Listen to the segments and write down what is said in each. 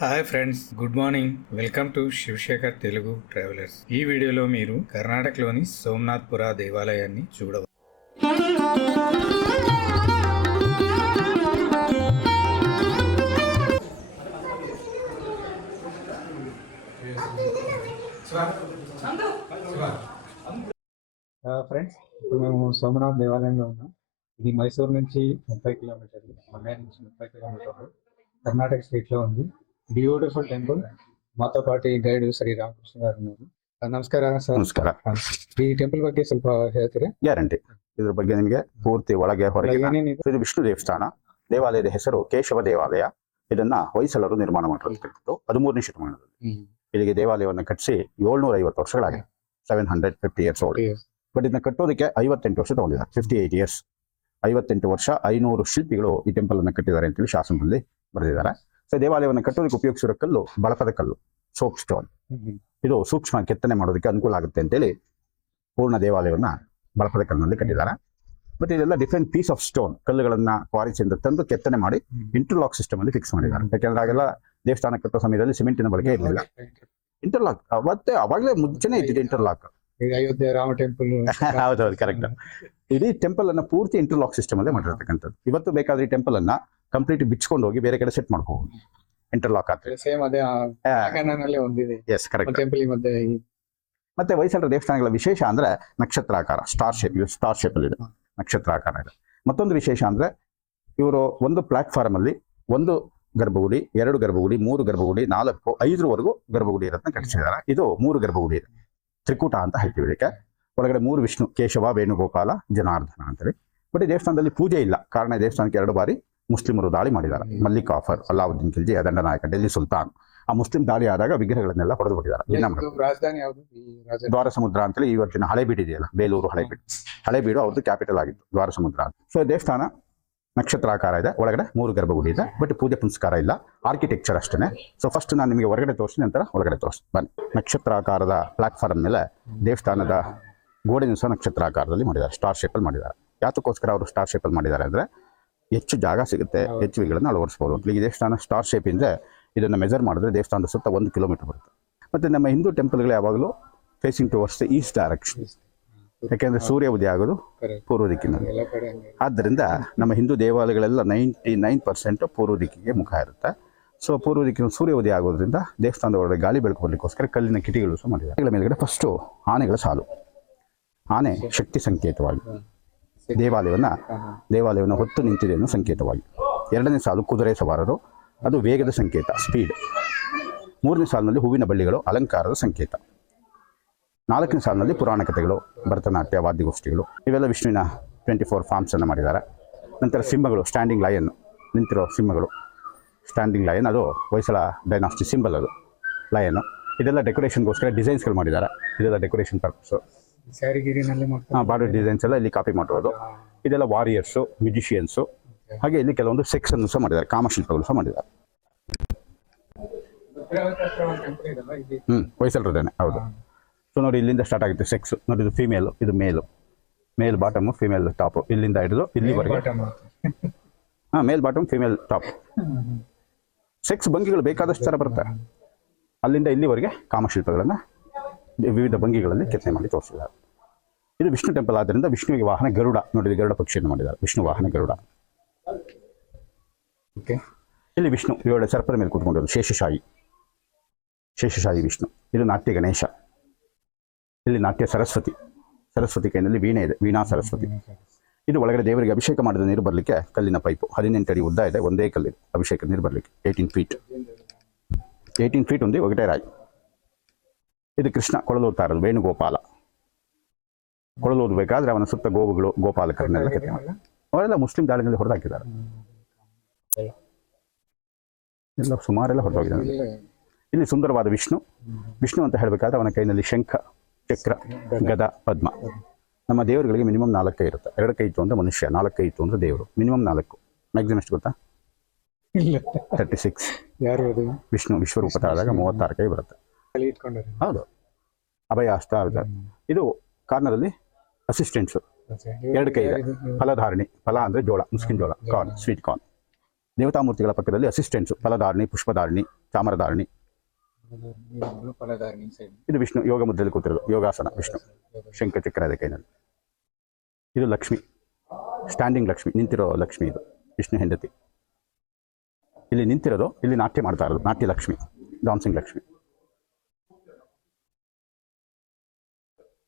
Hi friends, good morning. Welcome to Shivashekar Telugu travellers. ఈ వీడియోలో మీరు కర్ణాటకలోని సోమనాథ్పుర దేవాలయాన్ని చూడవచ్చు. ఫ్రెండ్స్, ఇప్పుడు మేము సోమనాథ్ దేవాలయంలో ఉన్నాం. ఇది మైసూరు నుంచి 30 కిలోమీటర్లు, మండ్య నుంచి 30 కిలోమీటర్లు, కర్ణాటక స్టేట్లో ఉంది. Beautiful temple. ಮಾతో ಪಾಟಿ ಗೈಡ್ ಶ್ರೀ ರಾಮಕೃಷ್ಣ గారు ఉన్నారు. ನಮಸ್ಕಾರ ಸರ್. ನಮಸ್ಕಾರ. ಈ ಟೆಂಪಲ್ ಬಗ್ಗೆ ಸ್ವಲ್ಪ ಹೇಳ್ತೀರಾ? ಗ್ಯಾರಂಟಿ. ಇದ್ರ ಬಗ್ಗೆ ನಿಮಗೆ ಪೂರ್ತಿ ಒಳಗೆ ಹೊರಗೆ ಇದು ವಿಷ್ಣು ದೇವಸ್ಥಾನ. ದೇವಾಲಯದ ಹೆಸರು ಕೇಶವ ದೇವಾಲಯ. ಇದನ್ನ ಹೊಯ್ಸಳರು ನಿರ್ಮಾಣ ಮಾಡಿರುವಂತದ್ದು 13ನೇ ಶತಮಾನದಲ್ಲಿ. ಇಲ್ಲಿಗೆ ದೇವಾಲಯವನ್ನು ಕಟ್ಟಿಸಿ 750 ವರ್ಷಗಳಾಗಿದೆ. 750 ಇಯರ್ಸ್ ಓಲ್ಡ್. ಬಟ್ ಇದನ್ನ ಕಟ್ಟೋದಕ್ಕೆ 58 ವರ್ಷ ತಗೊಂಡಿದ್ದಾರೆ. 58 ಇಯರ್ಸ್. 58 ವರ್ಷ 500 ಶಿಲ್ಪಿಗಳು ಈ ಟೆಂಪಲ್ ಅನ್ನು ಕಟ್ಟಿದ್ದಾರೆ ಅಂತೇಳಿ ಶಾಸನದಲ್ಲಿ ಬರೆದಿದ್ದಾರೆ. ಸೊ ದೇವಾಲಯವನ್ನು ಕಟ್ಟೋದಕ್ಕೆ ಉಪಯೋಗಿಸಿರೋ ಕಲ್ಲು ಬಳಪದ ಕಲ್ಲು, ಸೋಪ್ ಸ್ಟೋನ್. ಇದು ಸೂಕ್ಷ್ಮ ಕೆತ್ತನೆ ಮಾಡೋದಕ್ಕೆ ಅನುಕೂಲ ಆಗುತ್ತೆ ಅಂತೇಳಿ ಪೂರ್ಣ ದೇವಾಲಯವನ್ನ ಬಳಪದ ಕಲ್ಲಿನಲ್ಲಿ ಕಟ್ಟಿದ್ದಾರೆ. ಮತ್ತೆ ಇದೆಲ್ಲ ಡಿಫ್ರೆಂಟ್ ಪೀಸ್ ಆಫ್ ಸ್ಟೋನ್ ಕಲ್ಲುಗಳನ್ನ ಕ್ವಾರಿಸಿಂದ ತಂದು ಕೆತ್ತನೆ ಮಾಡಿ ಇಂಟರ್ಲಾಕ್ ಸಿಸ್ಟಮ್ ಅಲ್ಲಿ ಫಿಕ್ಸ್ ಮಾಡಿದ್ದಾರೆ. ಯಾಕೆಂದ್ರೆ ಆಗೆಲ್ಲ ದೇವಸ್ಥಾನ ಕಟ್ಟೋ ಸಮಯದಲ್ಲಿ ಸಿಮೆಂಟಿನ ಬಳಕೆ ಇರಲಿಲ್ಲ. ಇಂಟರ್ಲಾಕ್ ಮತ್ತೆ ಅವಾಗಲೇ ಮುಂಚೆನೆ ಇದ್ದಿದೆ ಇಂಟರ್ಲಾಕ್. ಅಯೋಧ್ಯೆ ರಾಮ ಟೆಂಪಲ್. ಹೌದೌದು, ಕರೆಕ್ಟ್. ಇಡೀ ಟೆಂಪಲ್ ಅನ್ನ ಪೂರ್ತಿ ಇಂಟರ್ಲಾಕ್ ಸಿಸ್ಟಮ್ ಅಲ್ಲೇ ಮಾಡಿರ್ತಕ್ಕಂಥದ್ದು. ಇವತ್ತು ಬೇಕಾದ್ರೆ ಈ ಟೆಂಪಲ್ ಅನ್ನ ಕಂಪ್ಲೀಟ್ ಬಿಚ್ಕೊಂಡು ಹೋಗಿ ಬೇರೆ ಕಡೆ ಸೆಟ್ ಮಾಡ್ಕೋಬಹುದು. ಇಂಟರ್ಲಾಕ್ ಆಗ್ತದೆ. ಸೇಮ್ ಅದೇ ಒಂದಿದೆ. S, correct. ಟೆಂಪಲ್ ಮತ್ತೆ ಹೊಯ್ಸಳರ ದೇವಸ್ಥಾನಗಳ ವಿಶೇಷ ಅಂದ್ರೆ ನಕ್ಷತ್ರಾಕಾರ, ಸ್ಟಾರ್ ಶೇಪ್ ಅಲ್ಲಿ ಇದೆ, ನಕ್ಷತ್ರಾಕಾರ ಇದೆ. ಮತ್ತೊಂದು ವಿಶೇಷ ಅಂದ್ರೆ ಇವರು ಒಂದು ಪ್ಲಾಟ್ಫಾರ್ಮ್ ಅಲ್ಲಿ ಒಂದು ಗರ್ಭಗುಡಿ, 2 ಗರ್ಭಗುಡಿ, 3 ಗರ್ಭಗುಡಿ, 4, 5ವರೆಗೂ ಗರ್ಭಗುಡಿ ಇರೋದನ್ನ ಕಟ್ಟಿಸಿದ್ದಾರೆ. ಇದು 3 ಗರ್ಭಗುಡಿ ಇದೆ. ತ್ರಿಕೂಟ ಅಂತ ಹೇಳ್ತೀವಿ ಇದಕ್ಕೆ. ಒಳಗಡೆ 3 ವಿಷ್ಣು, ಕೇಶವ, ವೇಣುಗೋಪಾಲ, ಜನಾರ್ದನ ಅಂತೇಳಿ. ಬಟ್ ಈ ದೇವಸ್ಥಾನದಲ್ಲಿ ಪೂಜೆ ಇಲ್ಲ. ಕಾರಣ ದೇವಸ್ಥಾನಕ್ಕೆ 2 ಬಾರಿ ಮುಸ್ಲಿಮರು ದಾಳಿ ಮಾಡಿದ್ದಾರೆ. ಮಲ್ಲಿಕ್ ಆಫರ್, ಅಲ್ಲಾವುದ್ದೀನ್ ಖಿಲ್ಜಿ, ದಂಡನಾಯಕ, ಡೆಲ್ಲಿ ಸುಲ್ತಾನ್. ಆ ಮುಸ್ಲಿಂ ದಾಳಿ ಆದಾಗ ವಿಗ್ರಹಗಳನ್ನೆಲ್ಲ ಹೊಡೆದು ಬಿಟ್ಟಿದ್ದಾರೆ. ರಾಜಧಾನಿ ಯಾವುದು? ದ್ವಾರ ಸಮುದ್ರ ಅಂತೇಳಿ ಇವತ್ತಿನ ಹಳೆಬೀಡು ಇದೆಯಲ್ಲ, ಬೇಲೂರು ಹಳೆಬೀಡು ಅವ್ರದ್ದು ಕ್ಯಾಪಿಟಲ್ ಆಗಿತ್ತು, ದ್ವಾರ ಸಮುದ್ರ ಅಂತ. ಸೊ ದೇವಸ್ಥಾನ ನಕ್ಷತ್ರಾಕಾರ ಇದೆ. ಒಳಗಡೆ 3 ಗರ್ಭಗುಡಿ ಇದೆ. ಬಟ್ ಪೂಜೆ ಪುನಸ್ಕಾರ ಇಲ್ಲ, ಆರ್ಕಿಟೆಕ್ಚರ್ ಅಷ್ಟೇ. ಸೊ ಫಸ್ಟ್ ನಾನು ನಿಮಗೆ ಹೊರಗಡೆ ತೋರಿಸಿ, ನಂತರ ಒಳಗಡೆ ತೋರಿಸಿ ಬನ್ನಿ. ನಕ್ಷತ್ರಾಕಾರದ ಪ್ಲಾಟ್ಫಾರ್ಮ್ ಮೇಲೆ ದೇವಸ್ಥಾನದ ಗೋಡೆನೂ ಸಹ ನಕ್ಷತ್ರಾಕಾರದಲ್ಲಿ ಮಾಡಿದ್ದಾರೆ, ಸ್ಟಾರ್ ಶೇಪಲ್ಲಿ ಮಾಡಿದ್ದಾರೆ. ಯಾತಕ್ಕೋಸ್ಕರ ಅವರು ಸ್ಟಾರ್ ಶೇಪಲ್ಲಿ ಮಾಡಿದ್ದಾರೆ ಅಂದರೆ ಹೆಚ್ಚು ಜಾಗ ಸಿಗುತ್ತೆ, ಹೆಚ್ಚು ವಿಗಳನ್ನು ಅಳವಡಿಸಬಹುದು. ಈ ದೇವಸ್ಥಾನ ಸ್ಟಾರ್ ಶೇಪ್ ಇಂದ ಇದನ್ನು ಮೆಜರ್ ಮಾಡಿದ್ರೆ ದೇವಸ್ಥಾನದ ಸುತ್ತ 1 ಕಿಲೋಮೀಟರ್ ಬರುತ್ತೆ. ಮತ್ತು ನಮ್ಮ ಹಿಂದೂ ಟೆಂಪಲ್ಗಳು ಯಾವಾಗಲೂ facing towards the East direction. ಯಾಕೆಂದರೆ ಸೂರ್ಯ ಉದಯ ಆಗೋದು ಪೂರ್ವ ದಿಕ್ಕಿನಲ್ಲಿ. ಆದ್ದರಿಂದ ನಮ್ಮ ಹಿಂದೂ ದೇವಾಲಯಗಳೆಲ್ಲ 99% ಪೂರ್ವ ದಿಕ್ಕಿಗೆ ಮುಖ ಇರುತ್ತೆ. ಸೊ ಪೂರ್ವ ದಿಕ್ಕಿನ ಸೂರ್ಯ ಉದಯ ಆಗೋದ್ರಿಂದ ದೇವಸ್ಥಾನದ ಒಳಗಡೆ ಗಾಳಿ ಬೆಳಕು ಬರಲಿಕ್ಕೋಸ್ಕರ ಕಲ್ಲಿನ ಕಿಟಿಗಳು ಸಹ ಮಾಡಿದ್ದಾರೆ. ಮೇಲ್ಗಡೆ ಫಸ್ಟು ಆನೆಗಳ ಸಾಲು. ಆನೆ ಶಕ್ತಿ ಸಂಕೇತವಾಗಿ ದೇವಾಲಯವನ್ನು ಹೊತ್ತು ನಿಂತಿದೆ ಅನ್ನೋ ಸಂಕೇತವಾಗಿ. 2ನೇ ಸಾಲು ಕುದುರೆ ಸವಾರರು, ಅದು ವೇಗದ ಸಂಕೇತ, ಸ್ಪೀಡ್. 3ನೇ ಸಾಲಿನಲ್ಲಿ ಹೂವಿನ ಬಳ್ಳಿಗಳು, ಅಲಂಕಾರದ ಸಂಕೇತ. 4ನೇ ಸಾಲಿನಲ್ಲಿ ಪುರಾಣ ಕಥೆಗಳು, ಭರತನಾಟ್ಯ, ವಾದ್ಯಗೋಷ್ಠಿಗಳು. ಇವೆಲ್ಲ ವಿಷ್ಣುವಿನ 24 ಫಾರ್ಮ್ಸ್ ಅನ್ನು ಮಾಡಿದ್ದಾರೆ. ನಂತರ ಸಿಂಹಗಳು, ಸ್ಟ್ಯಾಂಡಿಂಗ್ ಲಯನ್, ನಿಂತಿರೋ ಸಿಂಹಗಳು, ಸ್ಟ್ಯಾಂಡಿಂಗ್ ಲಯನ್, ಅದು ಹೊಯ್ಸಳ ಡೈನಾಸ್ಟಿ ಸಿಂಬಲ್, ಅದು ಲಯನ್. ಇದೆಲ್ಲ ಡೆಕೋರೇಷನ್ಗೋಸ್ಕರ ಡಿಸೈನ್ಸ್ಗಳು ಮಾಡಿದ್ದಾರೆ. ಇದೆಲ್ಲ ಡೆಕೋರೇಷನ್ ಪರ್ಪಸ್ಸು. ಬಾರ್ಡರ್ ಡಿಸೈನ್ಸ್ ಎಲ್ಲ ಇಲ್ಲಿ ಕಾಪಿ ಮಾಡಿರೋದು. ಇದೆಲ್ಲ ವಾರಿಯರ್ಸು, ಮ್ಯೂಜಿಷಿಯನ್ಸು. ಹಾಗೆ ಇಲ್ಲಿ ಕೆಲವೊಂದು ಸೆಕ್ಸ್ ಅನ್ನು ಸಹ ಮಾಡಿದ್ದಾರೆ, ಕಾಮಶಿಲ್ಪಗಳು ಸಹ ಮಾಡಿದ್ದಾರೆ. ಹೊಯ್ಸಳರದೇನೆ, ಹೌದು. ಸೊ ನೋಡಿ, ಇಲ್ಲಿಂದ ಸ್ಟಾರ್ಟ್ ಆಗುತ್ತೆ ಸೆಕ್ಸ್. ನೋಡಿ, ಇದು ಫೀಮೇಲು, ಇದು ಮೇಲ್ ಬಾಟಮು, ಫಿಮೇಲ್ ಟಾಪು. ಇಲ್ಲಿಂದ ಹಿಡಿದು ಇಲ್ಲಿವರೆಗೆ. ಮೇಲ್ ಬಾಟಮ್, ಫಿಮೇಲ್ ಟಾಪ್. ಸೆಕ್ಸ್ ಭಂಗಿಗಳು ಬೇಕಾದಷ್ಟು ಥರ ಬರುತ್ತೆ. ಅಲ್ಲಿಂದ ಇಲ್ಲಿವರೆಗೆ ಕಾಮಶಿಲ್ಪಗಳನ್ನು ವಿವಿಧ ಭಂಗಿಗಳಲ್ಲಿ ಕೆತ್ತನೆ ಮಾಡಿ ತೋರಿಸಿದ್ದಾರೆ. ಇದು ವಿಷ್ಣು ಟೆಂಪಲ್ ಆದ್ದರಿಂದ ವಿಷ್ಣುವಿಗೆ ವಾಹನ ಗರುಡ. ನೋಡಿ, ಗರುಡ ಪಕ್ಷಿಯನ್ನು ಮಾಡಿದ್ದಾರೆ, ವಿಷ್ಣು ವಾಹನ ಗರುಡ. ಇಲ್ಲಿ ವಿಷ್ಣು ಸರ್ಪದ ಮೇಲೆ ಕೂತ್ಕೊಂಡಿರೋದು ಶೇಷಶಾಹಿ ವಿಷ್ಣು. ಇದು ನಾಟ್ಯ ಗಣೇಶ. ಇಲ್ಲಿ ನಾಟ್ಯ ಸರಸ್ವತಿ ಕೈನಲ್ಲಿ ವೀಣೆ ಇದೆ, ವೀಣಾ ಸರಸ್ವತಿ. ಇದು ಒಳಗಡೆ ದೇವರಿಗೆ ಅಭಿಷೇಕ ಮಾಡಿದ ನೀರು ಬರಲಿಕ್ಕೆ ಕಲ್ಲಿನ ಪೈಪು, 18 ಅಡಿ ಉದ್ದ ಇದೆ, ಒಂದೇ ಕಲ್ಲಿದೆ ಅಭಿಷೇಕ ನೀರು ಬರಲಿಕ್ಕೆ. 18 ಫೀಟ್ ఉంది ఒకటే రాయి. ಇದು ಕೃಷ್ಣ ಕೊಳಲೂರ್ತಾ ಇರೋದು, ವೇಣುಗೋಪಾಲ. ಕೊಳಲೂದಬೇಕಾದ್ರೆ ಅವನ ಸುತ್ತ ಗೋವುಗಳು, ಗೋಪಾಲಕರನ್ನೆಲ್ಲ ಕೆತ್ತನೆ ಮಾಡಿ ಅವರೆಲ್ಲ ಮುಸ್ಲಿಂ ದಾಳಿನಲ್ಲಿ ಹೊರದಾಕಿದ್ದಾರೆ. ಎಲ್ಲ ಸುಮಾರೆಲ್ಲ ಹೊರಟೋಗಿದ್ದಾರೆ. ಇಲ್ಲಿ ಸುಂದರವಾದ ವಿಷ್ಣು ಅಂತ ಹೇಳಬೇಕಾದ್ರೆ ಅವನ ಕೈನಲ್ಲಿ ಶಂಖ, ಚಕ್ರ, ಗದ, ಪದ್ಮ. ನಮ್ಮ ದೇವರುಗಳಿಗೆ ಮಿನಿಮಮ್ 4 ಕೈ ಇರುತ್ತೆ. 2 ಕೈ ಇತ್ತು ಅಂದ್ರೆ ಮನುಷ್ಯ, 4 ಕೈ ಇತ್ತು ಅಂದ್ರೆ ದೇವರು. ಮಿನಿಮಮ್ 4. ಮ್ಯಾಕ್ಸಿಮಮ್ ಎಷ್ಟು ಗೊತ್ತಾ? 36. ವಿಷ್ಣು ವಿಶ್ವರೂಪ ತಾಳದಾಗ 36 ಕೈ ಬರುತ್ತೆ. ಹೌದು, ಅಭಯ ಹಸ್ತ. ಇದು ಕಾರ್ನರಲ್ಲಿ ಅಸಿಸ್ಟೆಂಟ್ಸು, 2 ಕೈ ಇದೆ. ಫಲಧಾರಣಿ, ಫಲ ಅಂದರೆ ಜೋಳ, ಮುಸ್ಕಿನ್ ಜೋಳ, ಕಾರ್ನ್, ಸ್ವೀಟ್ ಕಾರ್ನ್. ದೇವತಾಮೂರ್ತಿಗಳ ಪಕ್ಕದಲ್ಲಿ ಅಸಿಸ್ಟೆಂಟ್ಸು ಫಲಧಾರಣಿ, ಪುಷ್ಪಧಾರಣಿ, ಚಾಮರಧಾರಣಿ. ಫಲಧಾರಣಿ ಸೈಡ್ ಇದು ವಿಷ್ಣು ಯೋಗ ಮುದ್ರೆಯಲ್ಲಿ ಕೂತಿರೋದು, ಯೋಗಾಸನ ವಿಷ್ಣು, ಶಂಖ ಚಕ್ರ ಇದೆ ಕೈನಲ್ಲಿ. ಇದು ಲಕ್ಷ್ಮಿ, ಸ್ಟ್ಯಾಂಡಿಂಗ್ ಲಕ್ಷ್ಮಿ, ನಿಂತಿರೋ ಲಕ್ಷ್ಮಿ. ಇದು ವಿಷ್ಣು ಹೆಂಡತಿ. ಇಲ್ಲಿ ನಿಂತಿರೋದು, ಇಲ್ಲಿ ನಾಟ್ಯ ಮಾಡ್ತಾ ಇರೋದು ನಾಟ್ಯ ಲಕ್ಷ್ಮಿ, ಡಾನ್ಸಿಂಗ್ ಲಕ್ಷ್ಮಿ.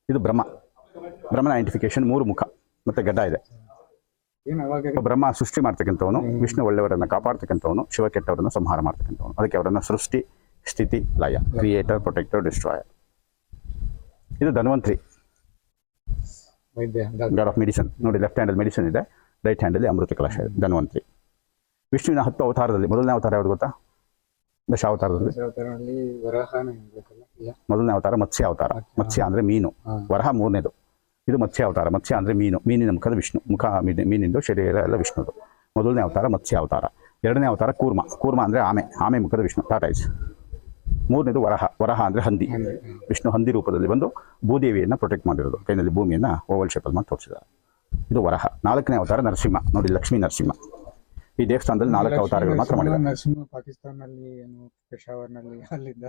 ಇದು ಬ್ರಹ್ಮ, ಬ್ರಹ್ಮನ ಐಡೆಂಟಿಫಿಕೇಶನ್ 3 ಮುಖ ಮತ್ತೆ ಗಡ್ಡ ಇದೆ. ಏನು ಅವಾಗ ಬ್ರಹ್ಮ ಸೃಷ್ಟಿ ಮಾಡ್ತಕ್ಕಂಥವನು, ವಿಷ್ಣು ಒಳ್ಳೆಯವರನ್ನ ಕಾಪಾಡ್ತಕ್ಕಂಥವನು, ಶಿವ ಕೆಟ್ಟವರನ್ನ ಸಂಹಾರ ಮಾಡ್ತಕ್ಕಂಥವನು. ಅದಕ್ಕೆ ಅವರನ್ನ ಸೃಷ್ಟಿ, ಸ್ಥಿತಿ, ಲಯ, ಕ್ರಿಯೇಟರ್, ಪ್ರೊಟೆಕ್ಟರ್, ಡಿಸ್ಟ್ರಾಯರ್. ಇದು ಧನ್ವಂತ್ರಿ, ವೈದ್ಯ ಗಾಡ್ ಆಫ್ ಮೆಡಿಸನ್. ನೋಡಿ, ಲೆಫ್ಟ್ ಹ್ಯಾಂಡಲ್ಲಿ ಮೆಡಿಸನ್ ಇದೆ, ರೈಟ್ ಹ್ಯಾಂಡಲ್ಲಿ ಅಮೃತ ಕಲಶ ಇದೆ. ಧನ್ವಂತ್ರಿ ವಿಷ್ಣುವಿನ 10 ಅವತಾರದಲ್ಲಿ ಮೊದಲನೇ ಅವತಾರ ಯಾವುದು ಗೊತ್ತಾ? ದಶಾವತಾರದಲ್ಲಿ ಅವತಾರದಲ್ಲಿ ವರಾಹನ ಇರ್ಬೇಕಲ್ಲ? ಇಲ್ಲ, ಮೊದಲನೇ ಅವತಾರ ಮತ್ಸ್ಯ ಅವತಾರ. ಮತ್ಸ್ಯ ಅಂದ್ರೆ ಮೀನು, ವರಹ 3ನೇದು. ಇದು ಮತ್ಸ್ಯ ಅವತಾರ. ಮತ್ಸ್ಯ ಅಂದ್ರೆ ಮೀನು, ಮೀನಿನ ಮುಖದ ವಿಷ್ಣು, ಮುಖ ಮೀನಿಂದು, ಶರೀರ ಎಲ್ಲ ವಿಷ್ಣುದು. ಮೊದಲನೇ ಅವತಾರ ಮತ್ಸ್ಯ ಅವತಾರ. 2ನೇ ಅವತಾರ ಕೂರ್ಮ, ಕೂರ್ಮ ಅಂದ್ರೆ ಆಮೆ, ಆಮೆ ಮುಖದ ವಿಷ್ಣು, ಟಾಟೈಸ್. 3ನೇದು ವರಹ, ವರಹ ಅಂದ್ರೆ ಹಂದಿ. ವಿಷ್ಣು ಹಂದಿ ರೂಪದಲ್ಲಿ ಬಂದು ಭೂದೇವಿಯನ್ನು ಪ್ರೊಟೆಕ್ಟ್ ಮಾಡಿರೋದು, ಕೈನಲ್ಲಿ ಭೂಮಿಯನ್ನು ಓವಲ್ ಶೇಪಲ್ಲಿ ಮಾಡಿ ತೋರಿಸಿದ್ದಾರೆ. ಇದು ವರಹ. 4ನೇ ಅವತಾರ ನರಸಿಂಹ. ನೋಡಿ, ಲಕ್ಷ್ಮೀ ನರಸಿಂಹ. ಈ ದೇವಸ್ಥಾನದಲ್ಲಿ 4 ಅವತಾರಗಳು ಮಾತ್ರ ಮಾಡಿದ್ದಾರೆ. ನರಸಿಂಹ ಪಾಕಿಸ್ತಾನಲ್ಲಿ ಏನು ಪೆಶಾವರ್ನಲ್ಲಿ ಅಲ್ಲಿದ್ದ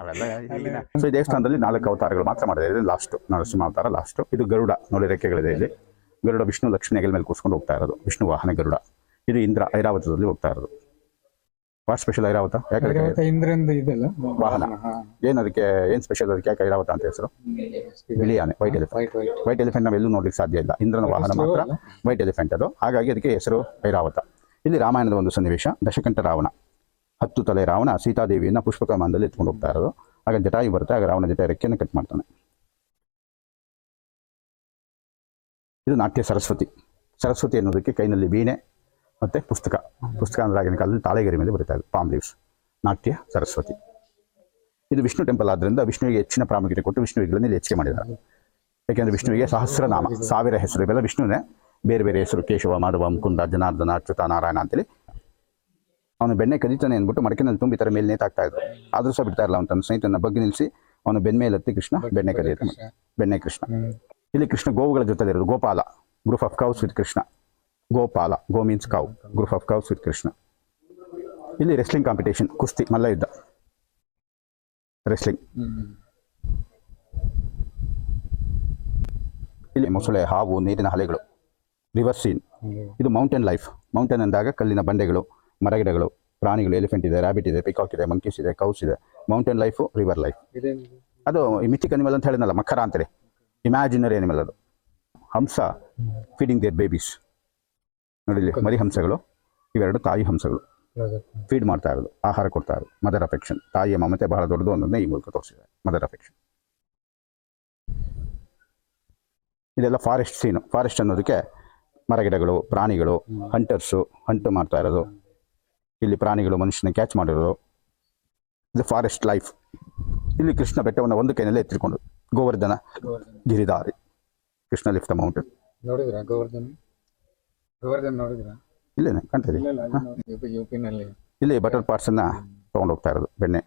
ಅವೆಲ್ಲ ಈಗಿನ. ಸೊ ಈ ದೇವಸ್ಥಾನದಲ್ಲಿ 4 ಅವತಾರಗಳು ಮಾತ್ರ ಮಾಡಿದ್ದಾರೆ. ಇದು ಲಾಸ್ಟ್, ನರಸಿಂಹ ಅವತಾರ ಲಾಸ್ಟ್. ಇದು ಗರುಡ, ನೋಡಿ ರೆಕ್ಕೆಗಳಿದೆ ಇಲ್ಲಿ. ಗರುಡ ವಿಷ್ಣು ಲಕ್ಷ್ಮಿ ಹೆಗಲ ಮೇಲೆ ಕೂತ್ಕೊಂಡು ಹೋಗ್ತಾ ಇರೋದು, ವಿಷ್ಣು ವಾಹನ ಗರುಡ. ಇದು ಇಂದ್ರ, ಐರಾವತದಲ್ಲಿ ಹೋಗ್ತಾ ಇರೋದು. What special Airavata? ಯಾಕೆ ಇಂದ್ರಂದು ಇದೆಲ್ಲ ವಾಹನ ಏನದಕ್ಕೆ, ಏನು ಸ್ಪೆಷಲ್ ಅದಕ್ಕೆ? ಯಾಕೆ ಐರಾವತ ಅಂತ ಹೆಸರು? ಬಿಳಿ ಆನೆ, ವೈಟ್ ಎಲಿಫೆಂಟ್. ವೈಟ್ ಎಲಿಫೆಂಟ್ ನಾವೆಲ್ಲೂ ನೋಡ್ಲಿಕ್ಕೆ ಸಾಧ್ಯ ಇಲ್ಲ, ಇಂದ್ರನ ವಾಹನ ಮಾತ್ರ ವೈಟ್ ಎಲಿಫೆಂಟ್ ಅದು. ಹಾಗಾಗಿ ಅದಕ್ಕೆ ಹೆಸರು ಐರಾವತ. ಇಲ್ಲಿ ರಾಮಾಯಣದ ಒಂದು ಸನ್ನಿವೇಶ, ದಶಕಂಠ ರಾವಣ, 10 ತಲೆ ರಾವಣ ಸೀತಾದೇವಿಯನ್ನು ಪುಷ್ಪಕಮಾನದಲ್ಲಿ ಎತ್ಕೊಂಡು ಹೋಗ್ತಾ ಇರೋದು. ಆಗ ಜಟಾಯು ಬರುತ್ತೆ, ಆಗ ರಾವಣ ಜಟಾಯು ರೆಕ್ಕೆಯನ್ನು ಕಟ್ ಮಾಡ್ತಾನೆ. ಇದು ನಾಟ್ಯ ಸರಸ್ವತಿ. ಸರಸ್ವತಿ ಅನ್ನೋದಕ್ಕೆ ಕೈನಲ್ಲಿ ವೀಣೆ ಮತ್ತು ಪುಸ್ತಕ. ಪುಸ್ತಕ ಅಂದ್ರೆ ಆಗಿನ ಕಾಲದಲ್ಲಿ ತಾಳೆಗರಿ ಮೇಲೆ ಬರೀತಾ ಇದ್ದು, ಪಾಮ್ ಲೀವ್ಸ್. ನಾಟ್ಯ ಸರಸ್ವತಿ. ಇದು ವಿಷ್ಣು ಟೆಂಪಲ್ ಆದ್ದರಿಂದ ವಿಷ್ಣುವಿಗೆ ಹೆಚ್ಚಿನ ಪ್ರಾಮುಖ್ಯತೆ ಕೊಟ್ಟು ವಿಷ್ಣುವಿಗಳನ್ನು ಇಲ್ಲಿ ಹೆಚ್ಚಿಗೆ ಮಾಡಿದ್ದಾರೆ. ಯಾಕೆಂದರೆ ವಿಷ್ಣುವಿಗೆ ಸಹಸ್ರನಾಮ, 1000 ಹೆಸರು. ಇವೆಲ್ಲ ವಿಷ್ಣುವಿನ ಬೇರೆ ಬೇರೆ ಹೆಸರು, ಕೇಶವ, ಮಾಧವ, ಮುಕುಂದ, ಜನಾರ್ದನ, ಅಚ್ಯುತ, ನಾರಾಯಣ ಅಂತೇಳಿ. ಅವನು ಬೆಣ್ಣೆ ಕದೀತಾನೆ ಅಂದ್ಬಿಟ್ಟು ಮಡಕೆನಲ್ಲಿ ತುಂಬಿ ತರ ಮೇಲೆ ನೇತಾಕ್ತಾ ಇದ್ರು. ಆದ್ರೂ ಸಹ ಬಿಡ್ತಾ ಇರಲ್ಲ. ಅವನು ತನ್ನ ಸ್ನೇಹಿತನ ಬಗ್ಗೆ ನಿಲ್ಲಿಸಿ ಅವನು ಬೆನ್ಮೇಲೆತ್ತಿ ಕೃಷ್ಣ ಬೆಣ್ಣೆ ಕದಿಯುತ್ತಾನೆ. ಬೆಣ್ಣೆ ಕೃಷ್ಣ. ಇಲ್ಲಿ ಕೃಷ್ಣ ಗೋವುಗಳ ಜೊತೆ ಇರೋದು, Gopala, group of cows with Krishna. Gopala, ಗೋ means cow, group of cows with Krishna. ಇಲ್ಲಿ ರೆಸ್ಲಿಂಗ್ ಕಾಂಪಿಟೇಷನ್, ಕುಸ್ತಿ, ಮಲ್ಲ ಯುದ್ಧ, ರೆಸ್ಲಿಂಗ್. ಇಲ್ಲಿ ಮೊಸಳೆ, ಹಾವು, ನೀರಿನ ಅಲೆಗಳು, ರಿವರ್ ಸೀನ್. ಇದು ಮೌಂಟೇನ್ ಲೈಫ್. ಮೌಂಟೇನ್ ಅಂದಾಗ ಕಲ್ಲಿನ ಬಂಡೆಗಳು, ಮರಗಿಡಗಳು, ಪ್ರಾಣಿಗಳು, ಎಲಿಫೆಂಟ್ ಇದೆ, ರ್ಯಾಬಿಟ್ ಇದೆ, ಪಿಕಾಕ್ ಇದೆ, ಮಂಕೀಸ್ ಇದೆ, ಕೌಸ್ ಇದೆ. Mountain life, river life. ಅದು ಮಿಥಿಕ್ ಅನಿಮಲ್ ಅಂತ ಹೇಳಿದ್ನಲ್ಲ, ಮಕರ ಅಂತೇಳಿ, ಇಮ್ಯಾಜಿನರಿ ಅನಿಮಲ್ ಅದು. ಹಂಸ ಫೀಡಿಂಗ್ ದೇರ್ ಬೇಬೀಸ್. ನೋಡಿ ಇಲ್ಲಿ ಮರಿ ಹಂಸಗಳು, ಇವೆರಡು ತಾಯಿ ಹಂಸಗಳು ಫೀಡ್ ಮಾಡ್ತಾ ಇರೋದು, ಆಹಾರ ಕೊಡ್ತಾ ಇರೋದು. ಮದರ್ ಅಫೆಕ್ಷನ್, ತಾಯಿಯ ಮಮತೆ ಬಹಳ ದೊಡ್ಡದು ಅನ್ನೋದನ್ನ ಈ ಮೂಲಕ ತೋರಿಸಿದ್ದಾರೆ, ಮದರ್ ಅಫೆಕ್ಷನ್. ಇದೆಲ್ಲ ಫಾರೆಸ್ಟ್ ಸೀನು. ಫಾರೆಸ್ಟ್ ಅನ್ನೋದಕ್ಕೆ ಮರಗಿಡಗಳು, ಪ್ರಾಣಿಗಳು, ಹಂಟರ್ಸು ಹಂಟ್ ಮಾಡ್ತಾ ಇರೋದು. ಇಲ್ಲಿ ಪ್ರಾಣಿಗಳು ಮನುಷ್ಯನ ಕ್ಯಾಚ್ ಮಾಡಿರೋದು. ಇದು ಫಾರೆಸ್ಟ್ ಲೈಫ್. ಇಲ್ಲಿ ಕೃಷ್ಣ ಬೆಟ್ಟವನ್ನು ಒಂದು ಕೈನಲ್ಲೇ ಎತ್ತಿಕೊಂಡು, Govardhana Giridhari, Krishna lift the mountain. ನೋಡಿದ್ರಾ ಗೋವರ್ಧನ್? ಗೋವರ್ಧನ್ ನೋಡಿದ್ರಾ? ಇಲ್ಲೇನೆ ಕಾಣ್ತದೆ. ಯುಪಿನಲ್ಲಿ ಇಲ್ಲಿ ಬಟರ್ ಪಾರ್ಟ್ಸ್ ಅನ್ನ ತಗೊಂಡು ಹೋಗ್ತಾ ಇರೋದು, ಬೆಣ್ಣೆ.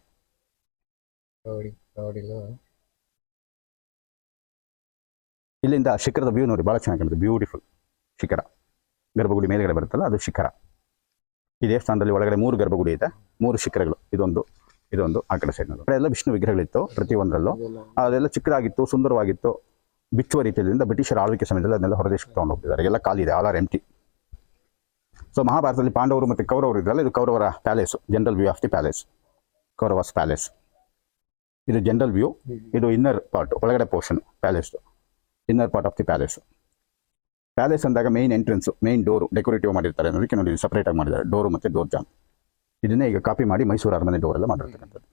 ಇಲ್ಲಿಂದ ಶಿಖರದ ವ್ಯೂ ನೋಡಿ, ಬಹಳ ಚೆನ್ನಾಗಿ ಕಾಣುತ್ತೆ. ಬ್ಯೂಟಿಫುಲ್ ಶಿಖರ. ಗರ್ಭಗುಡಿ ಮೇಲ್ಗಡೆ ಬರುತ್ತಲ್ಲ, ಅದು ಶಿಖರ. ಈ ದೇವಸ್ಥಾನದಲ್ಲಿ ಒಳಗಡೆ 3 ಗರ್ಭಗುಡಿ ಇದೆ, 3 ಶಿಖರಗಳು. ಇದೊಂದು ಆ ಕಡೆ ಸೈಡ್ನಲ್ಲಿ. ಎಲ್ಲ ವಿಷ್ಣು ವಿಗ್ರಹಗಳಿತ್ತು ಪ್ರತಿಯೊಂದರಲ್ಲೂ. ಅದೆಲ್ಲ ಚಿಕ್ಕದಾಗಿತ್ತು, ಸುಂದರವಾಗಿತ್ತು. ಬಿಚ್ಚುವ ರೀತಿಯಿಂದ ಬ್ರಿಟಿಷರ ಆಳ್ವಿಕೆ ಸಮಯದಲ್ಲಿ ಅದನ್ನೆಲ್ಲ ಹೊರದೇಶಕ್ಕೆ ತಗೊಂಡು ಹೋಗ್ತಿದ್ದಾರೆ. ಎಲ್ಲ ಖಾಲಿ ಇದೆ, ಆಲ್ ಆರ್ ಎಂಟಿ. ಸೊ ಮಹಾಭಾರತದಲ್ಲಿ ಪಾಂಡವರು ಮತ್ತು ಕೌರವರು ಇದ್ರಲ್ಲ, ಇದು ಕೌರವರ palace, general view of the palace, Kauravas palace. ಇದು ಜನರಲ್ ವ್ಯೂ. ಇದು ಇನ್ನರ್ ಪಾರ್ಟ್, ಒಳಗಡೆ portion palace, inner part of the palace. Palace ಅಂದಾಗ main entrance, main door decorative ಮಾಡಿರ್ತಾರೆ ಅನ್ನೋದಕ್ಕೆ ನೋಡಿ ಸಪರೇಟ್ ಆಗಿ ಮಾಡಿದ್ದಾರೆ, ಡೋರು ಮತ್ತು ಡೋರ್ ಜಾಮ್. ಇದನ್ನೇ ಈಗ ಕಾಪಿ ಮಾಡಿ ಮೈಸೂರು ಅರಮನೆ ಡೋರ್ ಎಲ್ಲ ಮಾಡಿರ್ತಕ್ಕಂಥದ್ದು.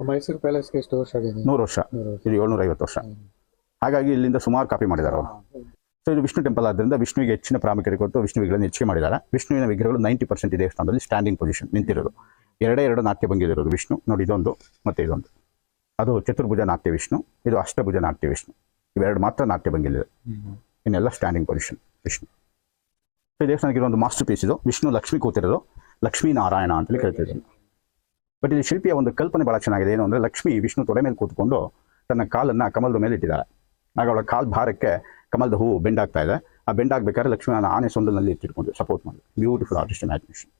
ಮೈಸೂರು ಪ್ಯಾಲೇಸ್ಗೆ ಎಷ್ಟು ವರ್ಷ ಆಗಿದೆ? 100 ವರ್ಷ. ಇದು 750 ವರ್ಷ. ಹಾಗಾಗಿ ಇಲ್ಲಿಂದ ಸುಮಾರು ಕಾಪಿ ಮಾಡಿದ್ದಾರೆ ಅವರು. ಸೊ ಇದು ವಿಷ್ಣು ಟೆಂಪಲ್ ಆದ್ದರಿಂದ ವಿಷ್ಣುವಿಗೆ ಹೆಚ್ಚಿನ ಪ್ರಾಮುಖ್ಯತೆ ಕೊಟ್ಟು ವಿಷ್ಣು ವಿಗ್ರಹಗಳನ್ನು ಹೆಚ್ಚಿಗೆ ಮಾಡಿದ್ದಾರೆ. ವಿಷ್ಣುವಿನ ವಿಗ್ರಹಗಳು 90% ಈ ದೇವಸ್ಥಾನದಲ್ಲಿ ಸ್ಟ್ಯಾಂಡಿಂಗ್ ಪೊಸಿಷನ್, ನಿಂತಿರೋದು. 2 ನಾಟ್ಯ ಭಂಗಿಲಿರೋದು ವಿಷ್ಣು. ನೋಡಿ, ಇದೊಂದು ಮತ್ತು ಇದೊಂದು. ಅದು ಚತುರ್ಭುಜ ನಾಟ್ಯ ವಿಷ್ಣು, ಇದು ಅಷ್ಟಭುಜ ನಾಟ್ಯ ವಿಷ್ಣು. ಇವೆರಡು ಮಾತ್ರ ನಾಟ್ಯ ಭಂಗಿಲಿದೆ, ಇನ್ನೆಲ್ಲ ಸ್ಟ್ಯಾಂಡಿಂಗ್ ಪೊಸಿಷನ್ ವಿಷ್ಣು. ಈ ದೇವಸ್ಥಾನಕ್ಕೆ ಇರೋ ಒಂದು ಮಾಸ್ಟರ್ ಪೀಸ್ ಇದು. ವಿಷ್ಣು ಲಕ್ಷ್ಮಿ ಕೂತಿರೋದು, ಲಕ್ಷ್ಮೀ ನಾರಾಯಣ ಅಂತೇಳಿ ಕರಿತಿದ್ರು. ಬಟ್ ಇಲ್ಲಿ ಶಿಲ್ಪಿಯ ಒಂದು ಕಲ್ಪನೆ ಭಾಳ ಚೆನ್ನಾಗಿದೆ. ಏನು ಅಂದರೆ, ಲಕ್ಷ್ಮಿ ವಿಷ್ಣು ತೊಡೆ ಮೇಲೆ ಕೂತ್ಕೊಂಡು ತನ್ನ ಕಾಲನ್ನು ಕಮಲದ ಮೇಲೆ ಇಟ್ಟಿದ್ದಾರೆ. ಆಗ ಅವಳ ಕಾಲು ಭಾರಕ್ಕೆ ಕಮಲದ ಹೂವು ಬೆಂಡಾಗ್ತಾ ಇದೆ. ಆ ಬೆಂಡ್ ಆಗ್ಬೇಕಾದ್ರೆ ಲಕ್ಷ್ಮೀನ ಆನೆ ಸೊಂಡನಲ್ಲಿ ಎತ್ತಿಟ್ಕೊಂಡು ಸಪೋರ್ಟ್ ಮಾಡಿ ಬ್ಯೂಟಿಫುಲ್ ಆರ್ಟಿಸ್ಟ್ ಇಮ್ಯಾಜಿನೇಷನ್.